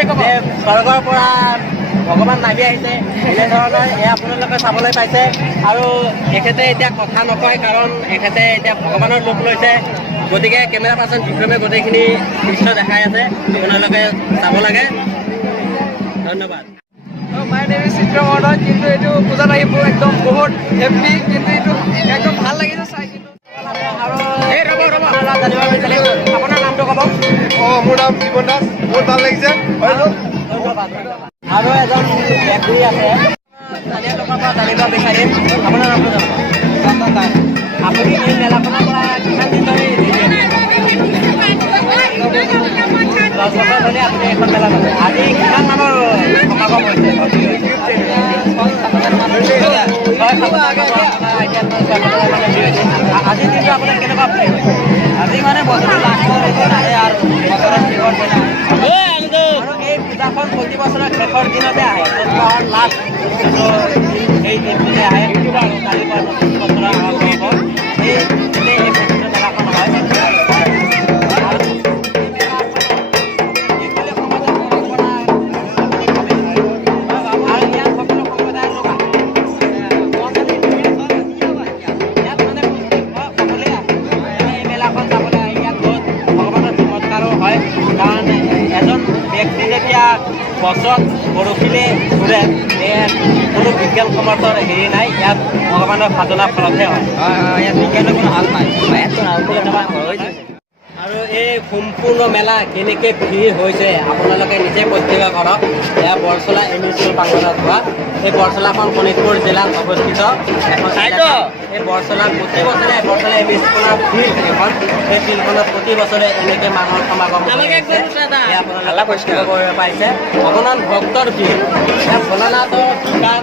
স্বৰ্গৰ পৰা ভগৱান নামি আহিছে এনেধৰণৰ আপোনালোকে চাবলৈ পাইছে। আৰু এখেতে এতিয়া কথা নকয়, কাৰণ এখেতে এতিয়া ভগৱানৰ ৰূপ লৈছে। গতিকে কেমেৰা পাৰ্চন বিক্ৰমে গোটেইখিনি দৃশ্য দেখাই আছে, আপোনালোকে চাব লাগে। ধন্যবাদ। My name is Chitramardhan. কিন্তু এইটো পূজাত আহি মোৰ একদম বহুত হেপ্পী, কিন্তু এইটো একদম ভাল লাগিছে চাই। কিন্তু আৰু জানিব বিচাৰিম আপোনাৰ নামটো ক'ব। মোৰ নাম জীৱন দাস। বহুত ভাল লাগিছে। ধন্যবাদ। আৰু এজন ব্যক্তি আছে, স্থানীয় লোকৰ পৰা জানিব বিচাৰিম আপোনাৰ নামটো জনাব। আপুনি এই মেলাখনৰ পৰা কিমান দিন ধৰি 10 বছৰ ধৰি আপুনি এখন মেলা পাতে। আজি কিমান মানুহৰ সমাগম হৈছে? আজিৰ দিনটো আপোনাৰ কেনেকুৱা ফিল হৈছে? আজি মানে বছৰৰ লাষ্টৰ আহে আৰু বছৰৰ শেষৰ দিনা আৰু এই পূজাখন প্ৰতি বছৰৰ শেষৰ দিনতে আহে, লাষ্ট এই দিনটোতে আহে। আৰু কালিৰ পৰা নতুন বছৰৰ আৰম্ভ হ'ব। এই পবিত্ৰ মেলাখন হয়। বছৰত বৰশীলে ঘূৰে, কোনো বিজ্ঞান সমৰ্থৰ হেৰি নাই। ইয়াত ভগৱানৰ সাধনা ফলতহে হয়। ইয়াত বিজ্ঞানৰ কোনো হাল নাই। আৰু এই সম্পূৰ্ণ মেলা কেনেকৈ ভিৰ হৈছে আপোনালোকে নিজে প্ৰত্যক্ষ কৰক। এয়া বৰচলা এম ই স্কুল প্ৰাংগণত হোৱা। এই বৰচলাখন শোণিতপুৰ জিলাত অৱস্থিত এখন এই বৰচলাত প্ৰতি বছৰে বৰচলা এম ই স্কুলৰ ফিল্ড এখন, সেই ফিল্ডখনত প্ৰতি বছৰে এনেকৈ মানুহৰ সমাগম কৰিব পাইছে। ভগৱান ভক্তৰ ভিৰ। ভোলানাথৰ বিকাশ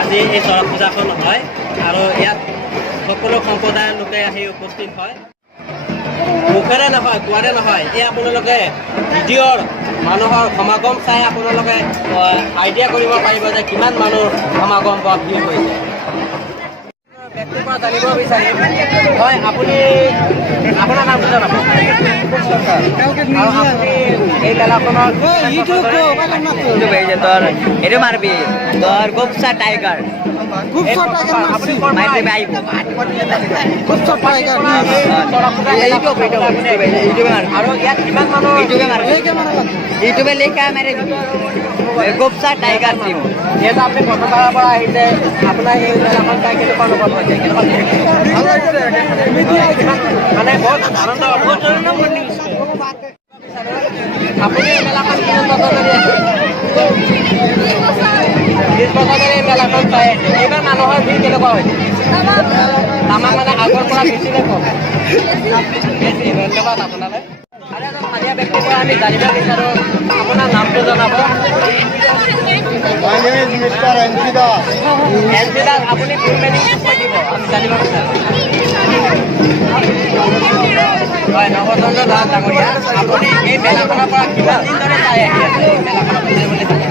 আজি এই চৰক পূজাখন হয় আৰু ইয়াত সকলো সম্প্ৰদায়ৰ লোকে আহি উপস্থিত হয়। মুখেৰে নহয়, কোৱাৰে নহয়, এই আপোনালোকে ভিডিঅ'ৰ মানুহৰ সমাগম চাই আপোনালোকে আইডিয়া কৰিব পাৰিব যে কিমান মানুহৰ সমাগম বা ভিৰ হৈছে। ব্যক্তিৰ পৰা জানিব বিচাৰিম, হয় আপুনি আপোনাৰ নামটো জনাব। আৰু আপুনি এই মেলাখনৰ এইটো মাৰবি তোৰ গোপচা টাইগাৰ আৰু ইয়াত কিমান মানুহ ইউটিউবে লেখা মাৰে গোপচা টাইগাৰ টিম। যিহেতু আপুনি বৰপেটাৰ পৰা আহিছে, আপোনাৰ এই মেলাখন চাই কেনেকুৱা অনুভৱ হৈছে? কেনেকুৱা মানে বহুত আনন্দ। আপুনি এই মেলাখন কিমান বছৰ ধৰি আছে? 20 বছৰ ধৰি এই মেলাখন চাই আছে। এইবাৰ মানুহৰ ভিৰ কেনেকুৱা হৈছে? আমাৰ মানে আগৰ পৰা বেছি নে কম? বেছি। ধন্যবাদ আপোনালৈ। আৰু এজন স্থানীয় ব্যক্তিৰ পৰা আমি জানিব বিচাৰোঁ, আপোনাৰ নামটো জনাব। এনচি দাস, আপুনি ফুল মিনিং কৈ দিব, আমি জানিব বিচাৰোঁ। হয়, নৱচন্দ্ৰ দাস ডাঙৰীয়া, আপুনি এই মেলাখনৰ পৰা কিমান দিন ধৰি চাই আহি আছে? এই মেলাখনৰ বুলি থাকে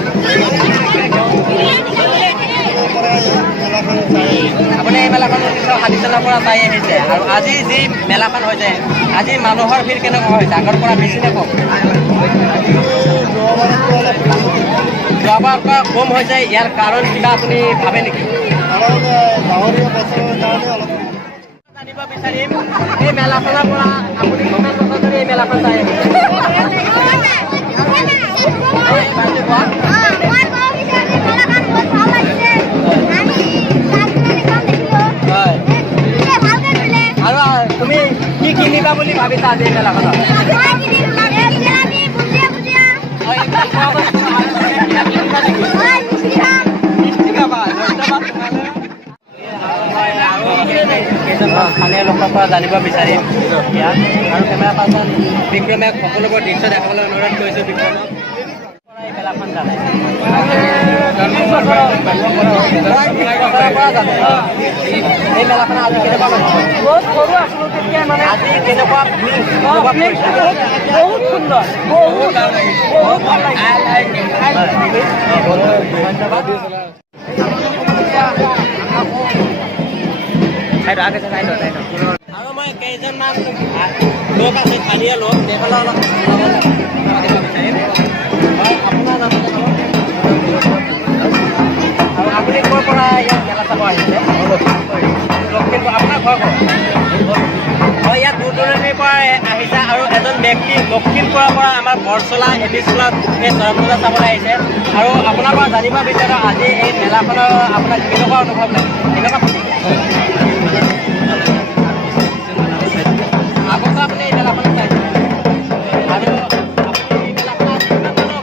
আপুনি এই মেলাখন 1960 চনৰ পৰা চাই আহিছে। আৰু আজি যি মেলাখন হৈছে, আজি মানুহৰ ভিৰ কেনেকুৱা হৈছে? আগৰ পৰা বেছি নে কম? যোৱাবাৰ পৰা কম হৈছে। ইয়াৰ কাৰণ কিবা আপুনি ভাবে নেকি? জানিব বিচাৰিম, এই মেলাখনৰ পৰা আপুনি কিমান বছৰ ধৰি এই মেলাখন চাই আহিছে? আৰু তুমি কি কিনিবা বুলি ভাবিছা আজি এই মেলাখনত? স্থানীয় লোকৰ পৰা জানিব বিচাৰিম ইয়াত। আৰু কেমেৰা পাৰ্চন বিক্ৰমে সকলোবোৰ দৃশ্য দেখাবলৈ অনুৰোধ কৰিছোঁ। বিক্ৰমক এই মেলাখন জানে এই মেলাখন আজি কেনেকুৱা আজি কেনেকুৱা বহুত সুন্দৰ, বহুত ভাল লাগিছে। ধন্যবাদ। আৰু মই কেইজনমান লোক আছে, স্থানীয় লোক, তেওঁলোকৰ অলপ বিচাৰিম। আপোনাৰ নামটো জনাব। আৰু আপুনি ক'ৰ পৰা ইয়াত মেলা চাব আহিছে? লখিমপুৰ। আপোনাৰ ঘৰ ক'ত? হয়, ইয়াত দূৰ দূৰণিৰ পৰা আহিছে আৰু এজন ব্যক্তি লখিমপুৰৰ পৰা আমাৰ বৰচলা এপি স্কুলত এই চৰক পূজা চাবলৈ আহিছে। আৰু আপোনাৰ পৰা জানিব বিচাৰোঁ আজি এই মেলাখনৰ আপোনাৰ কেনেকুৱা অনুভৱ লাগে? কেনেকুৱা আগতে আপুনি এই মেলাখন চাইছে আৰু আপুনি এই মেলাখনত কিমান ধৰণৰ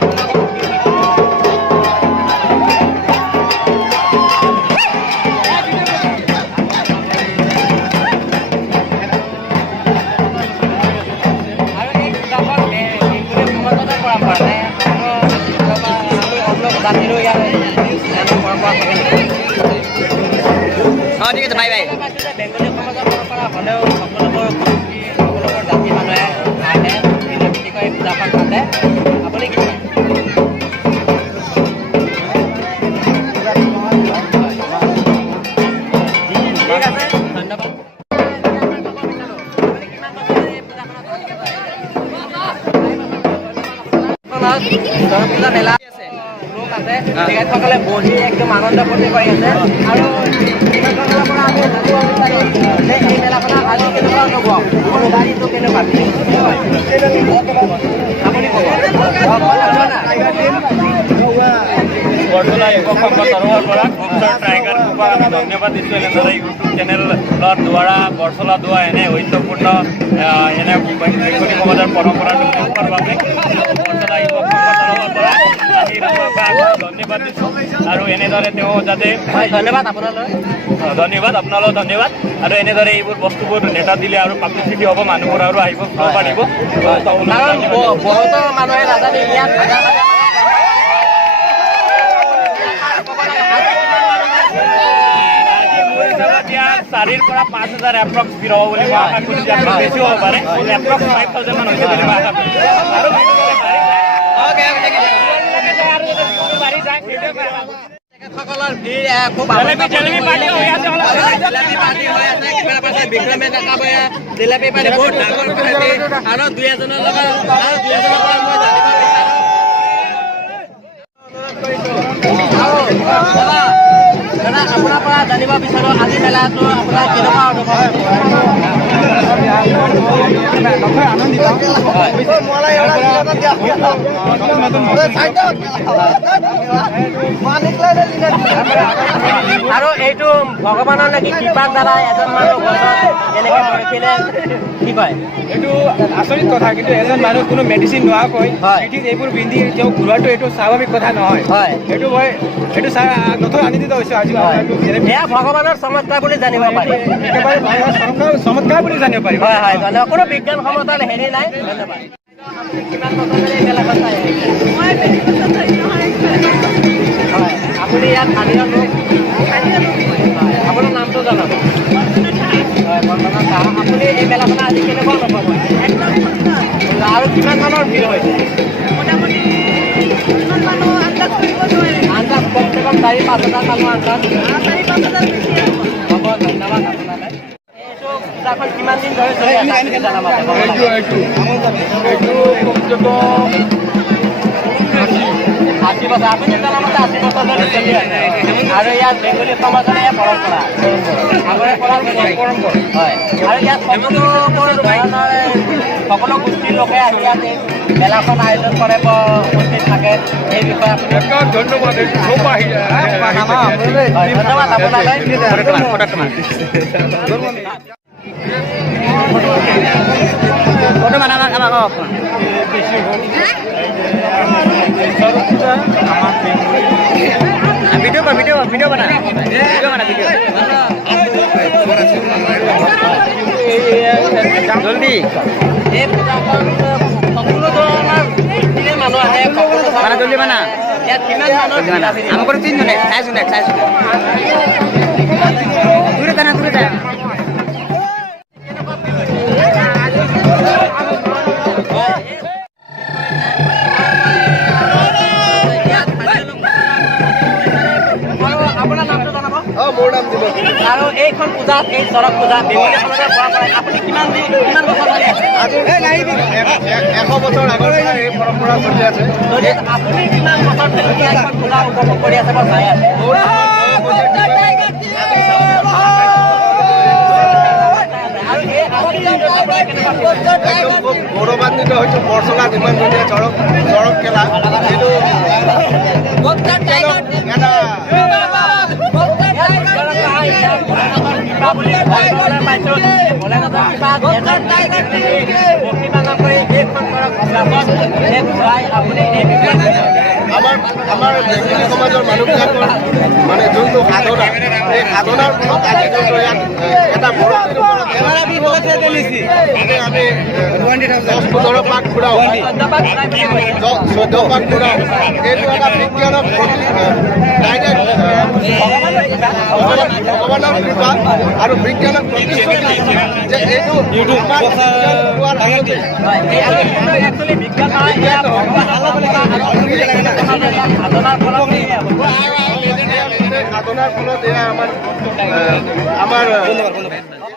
জাতিৰো ইয়াৰ পৰম্পৰা থাকে নেকি? অঁ ঠিক আছে বাই বাই বেংগলী সমাজৰ পৰম্পৰা হ'লেও সকলোবোৰ জাতি মানুহে আহে মিলিজুলি পূজাখন পাতে। আপুনি কি কয়? ঠিক আছে, ধন্যবাদ। চৰক পূজা মেলা লোক আছে, তেখেতসকলে বহি একদম আনন্দ ফূৰ্তি কৰি আছে আৰু তেখেতসকলৰ পৰা আমি জানিব বিচাৰিম যে এই মেলাখনৰ আজি কেনেকুৱা অনুভৱ, অনুভূতিটো কেনেকুৱা? আপুনি ক'ব। বৰচলা যুৱ সংঘৰ তৰফৰ পৰা গোপচাৰ টাইগাৰ গ্ৰুপক আমি ধন্যবাদ দিছোঁ। এনেদৰে ইউটিউব চেনেলৰ দ্বাৰা বৰচলা দোৱা এনে ঐতিহ্যপূৰ্ণ এনে বেংগলী সমাজৰ পৰম্পৰাটো ৰক্ষাৰ বাবে বৰচলা যুৱ সংঘৰ তৰফৰ পৰা আমি ধন্যবাদ দিছোঁ। আৰু এনেদৰে তেওঁ যাতে ধন্যবাদ আপোনালৈ। ধন্যবাদ আপোনালৈও ধন্যবাদ। আৰু এনেদৰে এইবোৰ বস্তুবোৰ নেতা দিলে আৰু পাব্লিচিটি হ'ব, মানুহবোৰ আৰু আহিব পাৰিব। কাৰণ বহুতো মানুহে নাজানে ইয়াত চাৰিৰ পৰা 5,000 এপ্ৰক্স ভিৰ হ'ব বুলি মই আশা কৰিছোঁ। বেছি হ'ব পাৰে, এপ্ৰক্স 5,000 মান হৈছে বুলি মই আশা কৰিছোঁ। আৰু তেখেতসকলৰ ভিৰ খুব জেলেপি পাৰ্টি হৈ আছে, কিবা পাছে বিক্ৰমে ডেকা বয়া জেলেপি পাৰ্টি বহুত ডাঙৰ পাৰ্টি আৰু দুই এজনৰ পৰা মই জানিব বিচাৰোঁ। দাদা আপোনাৰ পৰা জানিব বিচাৰোঁ আজি মেলাটো আপোনাৰ কেনেকুৱা অনুভৱ? আৰু এইটো ভগৱানৰ নেকি কৃপাৰ দ্বাৰা এজন মানুহ গছত এনেকৈ কৰিছিলে, কি কয়? এইটো আচৰিত কথা, কিন্তু এজন মানুহ কোনো মেডিচিন নোহোৱাকৈ পিঠিত এইবোৰ পিন্ধি তেওঁ ঘূৰাটো এইটো স্বাভাৱিক কথা নহয়। এইটো মই এইটো চাই নতুন আনন্দিত হৈছোঁ আজি। এয়া ভগৱানৰ চমৎকাৰ বুলি জানিব পাৰি, একেবাৰে চমৎকাৰ বুলি জানিব পাৰি। হয় হয়, ধন্যবাদ। কোনো বিজ্ঞানসন্মত হেৰি নাই, ধন্যবাদ। কিমান বছৰ ধৰি এই মেলাখন চাই আহিছে? হয়, আপুনি ইয়াত স্থানীয় লোক? হয়, আপোনাৰ নামটো জনাব। হয়, বন্দনা চাহ। আপুনি এই মেলাখনত আজি কেনেকুৱা অনুভৱ হৈছে? আৰু কিমান মানৰ ভিৰ হৈছে? আন্দাজ কমচে কম 4-5,000 মানুহ আন্দাজ। হ'ব, ধন্যবাদ আপোনালৈ। এইটো পূজাখন কিমান দিন ধৰি চলি আছে আপুনি জনাব? আশী বছৰ, আপুনি জনামতে 80 বছৰ ধৰি চলি আছে। আৰু ইয়াত বেংগলী সমাজৰ এয়া পৰম্পৰা আগৰে পৰা পৰম্পৰা হয়। আৰু ইয়াত সকলোবোৰ ধৰণৰ সকলো গোষ্ঠীৰ লোকে আহি ইয়াত এই মেলাখন আয়োজন কৰে, উপস্থিত থাকে। এই বিষয়ে আপুনি ধন্যবাদ। ধন্যবাদ আপোনালৈ। ফটো বানাবা আমাক ভিডিও বানা জলদি এই পূজাখন সকলো ধৰণৰ গোষ্ঠীৰে মানুহ আহে, বানা জলদি বানা ইয়াত কিমান মানুহ আমাক 3 জনে চাইছো দূরে জানা আপোনাৰ নামটো জনাব। মোৰ নাম দিব। আৰু এইখন পূজাত এই চৰক পূজা বেঙুনীয়া সমাজৰ পৰম্পৰা আপুনি কিমান বছৰ ধৰি আছে? 100 বছৰ আগৰ পৰা এই পৰম্পৰা চলি আছে। আপুনি কিমান বছৰ ধৰি এইখন পূজা উপভোগ কৰি আছে বা চাই আছে? একদম খুব গৌৰৱান্বিত হৈছোঁ বৰচলা যিমান ধুনীয়া চৰক খেলা এইটো আমাৰ বেংগলী সমাজৰ মানুহবিলাকৰ মানে যোনটো সাধনা এই সাধনাৰ ফলত আজি যোনটো ইয়াত এটা বৰশীৰ ওপৰত আমি 10-15 পাক ঘূৰাওঁ 14 পাক ঘূৰাওঁ এইটো এটা বিজ্ঞানৰ ডাইৰেক্ট ভগৱানৰ কৃপা আৰু বিজ্ঞানৰ প্ৰতিশ্ৰুতি যে এইটো আমাৰ বিজ্ঞান হোৱাৰ আগতে সাধনাৰ ফলত এয়া আমাৰ